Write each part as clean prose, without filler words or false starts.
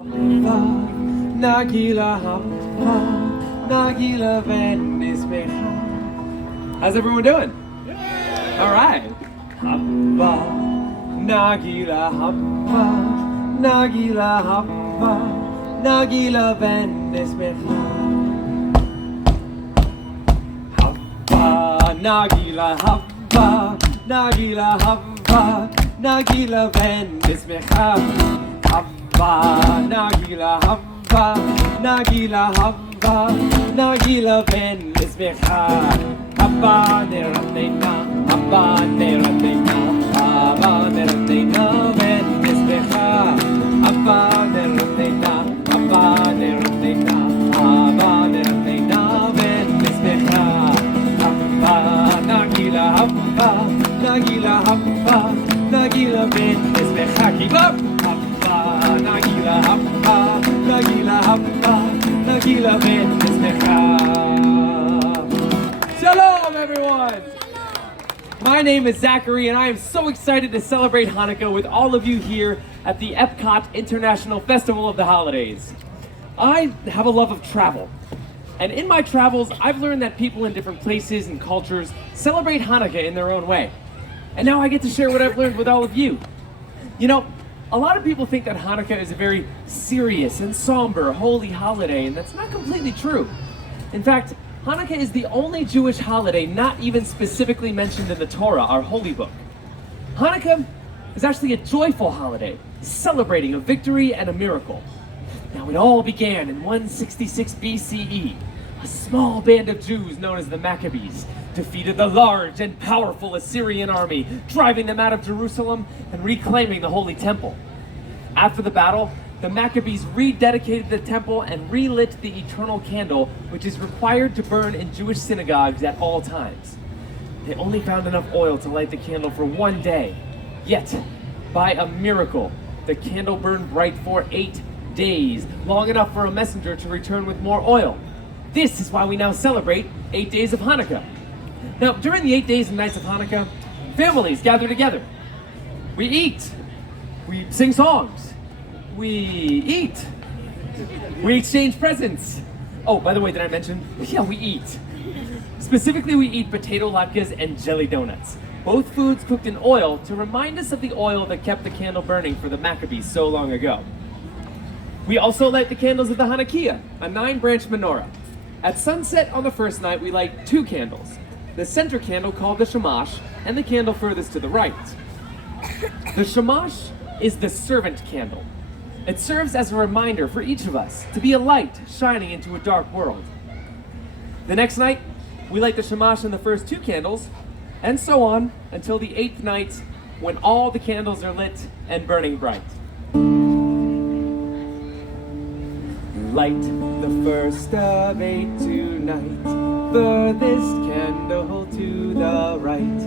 Nagila hapa, Nagila venismecha. How's everyone doing? All right. Hapa, Nagila hapa, Nagila hapa, Nagila venismecha. Hapa, Nagila hapa, Nagila hapa, Nagila venismecha. Hapa, Nagila hapa, Nagila hapa, Nagila venismecha. Haba neratena, haba neratena, haba neratena venismecha. Haba neratena, haba neratena, haba neratena venismecha. Haba Nagila haba, Nagila haba, Nagila venismecha. Keep up. Haba Nagila haba, Nagila haba, Nagila venismecha. Shalom, everyone! My name is Zachary, and I am so excited to celebrate Hanukkah with all of you here at the Epcot International Festival of the Holidays. I have a love of travel, and in my travels, I've learned that people in different places and cultures celebrate Hanukkah in their own way. And now I get to share what I've learned with all of you. You know, a lot of people think that Hanukkah is a very serious and somber holy holiday, and that's not completely true. In fact, Hanukkah is the only Jewish holiday not even specifically mentioned in the Torah, our holy book. Hanukkah is actually a joyful holiday, celebrating a victory and a miracle. Now, it all began in 166 BCE. A small band of Jews known as the Maccabees defeated the large and powerful Assyrian army, driving them out of Jerusalem and reclaiming the Holy Temple. After the battle, the Maccabees rededicated the temple and relit the eternal candle, which is required to burn in Jewish synagogues at all times. They only found enough oil to light the candle for one day. Yet, by a miracle, the candle burned bright for 8 days, long enough for a messenger to return with more oil. This is why we now celebrate 8 days of Hanukkah. Now, during the 8 days and nights of Hanukkah, families gather together. We eat. We sing songs. We eat. We exchange presents. Oh, by the way, did I mention? Yeah, we eat. Specifically, we eat potato latkes and jelly donuts. Both foods cooked in oil to remind us of the oil that kept the candle burning for the Maccabees so long ago. We also light the candles of the Hanukkah, a 9-branch menorah. At sunset on the first night, we light 2 candles. The center candle called the shamash, and the candle furthest to the right. The shamash is the servant candle. It serves as a reminder for each of us to be a light shining into a dark world. The next night, we light the shamash and the first 2 candles, and so on until the 8th night when all the candles are lit and burning bright. Light the first of 8 tonight, furthest candle to the right.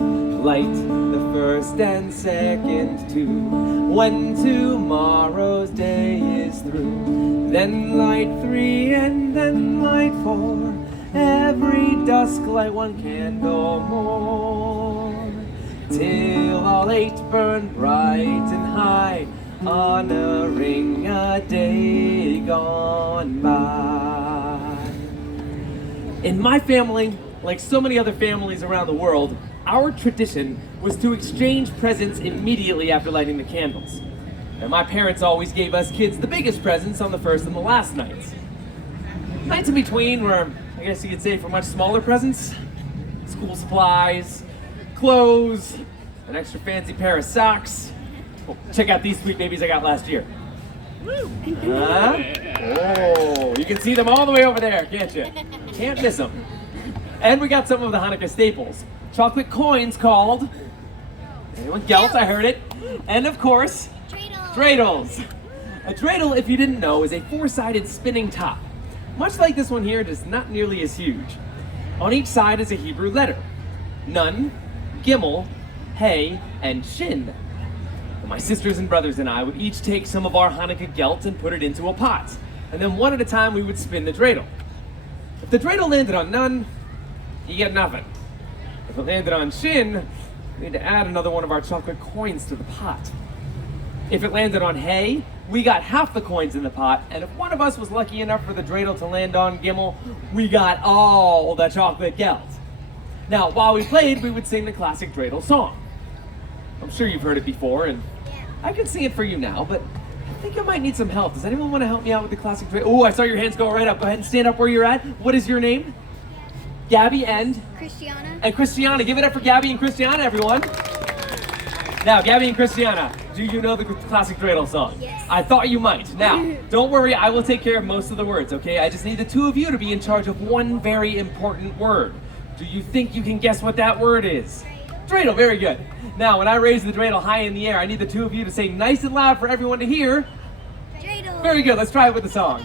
Light the first and second too, when tomorrow's day is through. Then light 3 and then light 4, every dusk light 1 candle more, till all 8 burn bright and high, honoring a day gone by. In my family, like so many other families around the world, our tradition was to exchange presents immediately after lighting the candles. And my parents always gave us kids the biggest presents on the first and the last nights. Nights in between were, I guess you could say, for much smaller presents. School supplies, clothes, an extra fancy pair of socks. Oh, check out these sweet babies I got last year. Oh, you can see them all the way over there, can't you? Can't miss them. And we got some of the Hanukkah staples. Chocolate coins called, anyone? Gelt, I heard it. And of course, dreidels. A dreidel, if you didn't know, is a 4-sided spinning top. Much like this one here, just not nearly as huge. On each side is a Hebrew letter. Nun, Gimel, Hey, and Shin. My sisters and brothers and I would each take some of our Hanukkah gelt and put it into a pot. And then one at a time we would spin the dreidel. If the dreidel landed on Nun, you get nothing. If it landed on Shin, we had to add another one of our chocolate coins to the pot. If it landed on Hay, we got half the coins in the pot, and if one of us was lucky enough for the dreidel to land on Gimel, we got all the chocolate geld. Now, while we played, we would sing the classic dreidel song. I'm sure you've heard it before, and I can sing it for you now, but I think I might need some help. Does anyone want to help me out with the classic dreidel? Oh, I saw your hands go right up. Go ahead and stand up where you're at. What is your name? Gabby and? Christiana. And Christiana. Give it up for Gabby and Christiana, everyone. Now, Gabby and Christiana, do you know the classic dreidel song? Yes. I thought you might. Now, don't worry, I will take care of most of the words, okay? I just need the two of you to be in charge of one very important word. Do you think you can guess what that word is? Dreidel, very good. Now, when I raise the dreidel high in the air, I need the two of you to say nice and loud for everyone to hear. Dreidel. Very good, let's try it with the song.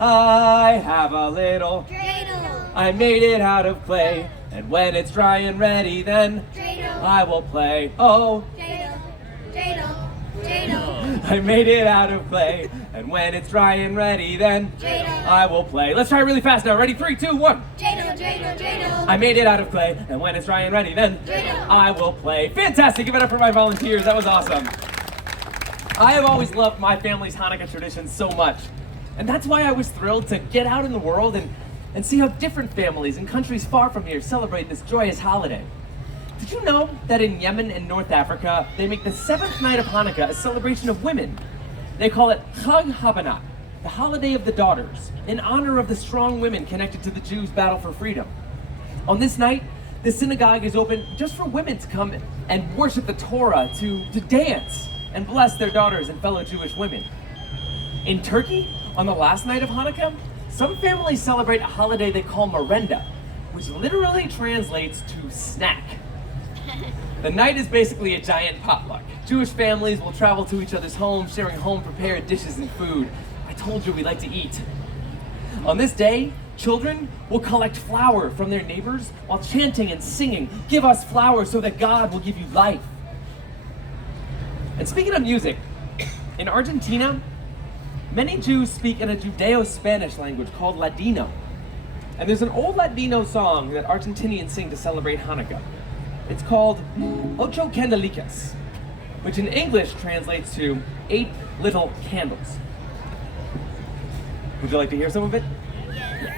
I have a little Dreidel. I made it out of clay, and when it's dry and ready, then Dreidel. I will play. Oh, Dreidel. Dreidel. Dreidel. I made it out of clay, and when it's dry and ready, then Dreidel. I will play. Let's try it really fast now. Ready? 3, 2, 1. Dreidel. Dreidel. Dreidel. I made it out of clay, and when it's dry and ready, then Dreidel. I will play. Fantastic! Give it up for my volunteers. That was awesome. I have always loved my family's Hanukkah traditions so much, and that's why I was thrilled to get out in the world and see how different families in countries far from here celebrate this joyous holiday. Did you know that in Yemen and North Africa, they make the 7th night of Hanukkah a celebration of women? They call it Chag HaBanat, the holiday of the daughters, in honor of the strong women connected to the Jews' battle for freedom. On this night, the synagogue is open just for women to come and worship the Torah, to dance and bless their daughters and fellow Jewish women. In Turkey, on the last night of Hanukkah, some families celebrate a holiday they call merenda, which literally translates to snack. The night is basically a giant potluck. Jewish families will travel to each other's homes, sharing home-prepared dishes and food. I told you we like to eat. On this day, children will collect flour from their neighbors while chanting and singing, "Give us flour so that God will give you life." And speaking of music, in Argentina, many Jews speak in a Judeo-Spanish language called Ladino. And there's an old Ladino song that Argentinians sing to celebrate Hanukkah. It's called Ocho Candelicas, which in English translates to 8 little candles. Would you like to hear some of it? Yes.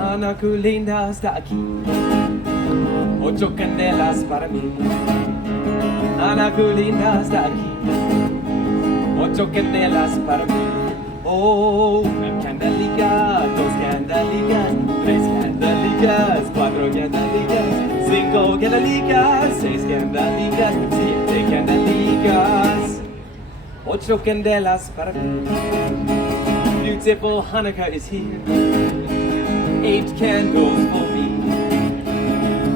Hanukkah linda está aquí, 8 candelas para mí. Hanukkah linda está aquí, 8 candelas para mí. Oh, una candelica, 2 candelicas, 3 candelicas, 4 candelicas, 5 candelicas, 6 candelicas, 7 candelicas, 8 candelas para mí. Beautiful Hanukkah is here, 8 candles for me.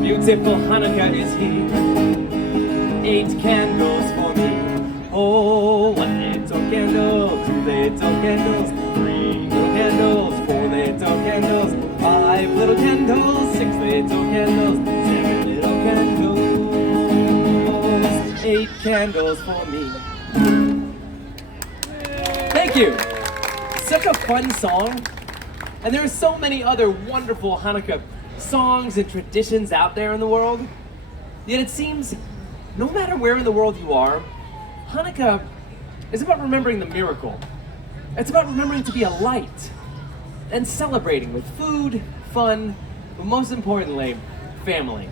Beautiful Hanukkah is here, 8 candles for me. Oh, 1 little candle, 2 little candles, 3 little candles, 4 little candles, 5 little candles, 6 little candles, 7 little candles, 8 candles for me. Thank you. Such a fun song. And there are so many other wonderful Hanukkah songs and traditions out there in the world. Yet it seems, no matter where in the world you are, Hanukkah is about remembering the miracle. It's about remembering to be a light and celebrating with food, fun, but most importantly, family.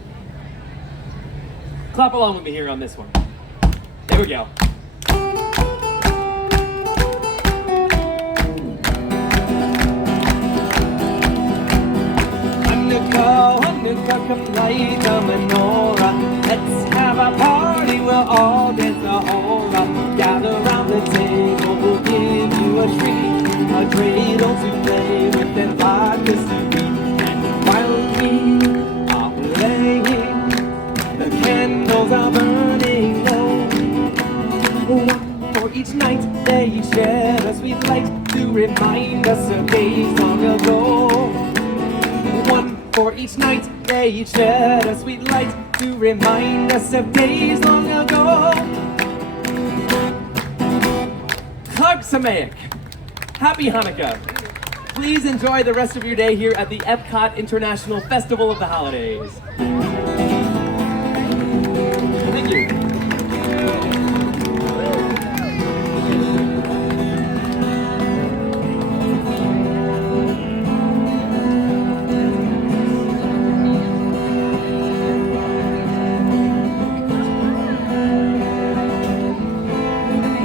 Clap along with me here on this one. Here we go. Hanukkah, come light the menorah. Let's have a party, we'll all dance the hora. Gather round the table, we'll give you a treat, a dreidel to play with and vodkas to eat. And while we are playing, the candles are burning low. One for each night, they each shed a sweet light to remind us of days long ago. One for each night, they each shed a sweet light to remind us of days long ago. Chag Sameach. Happy Hanukkah. Please enjoy the rest of your day here at the Epcot International Festival of the Holidays.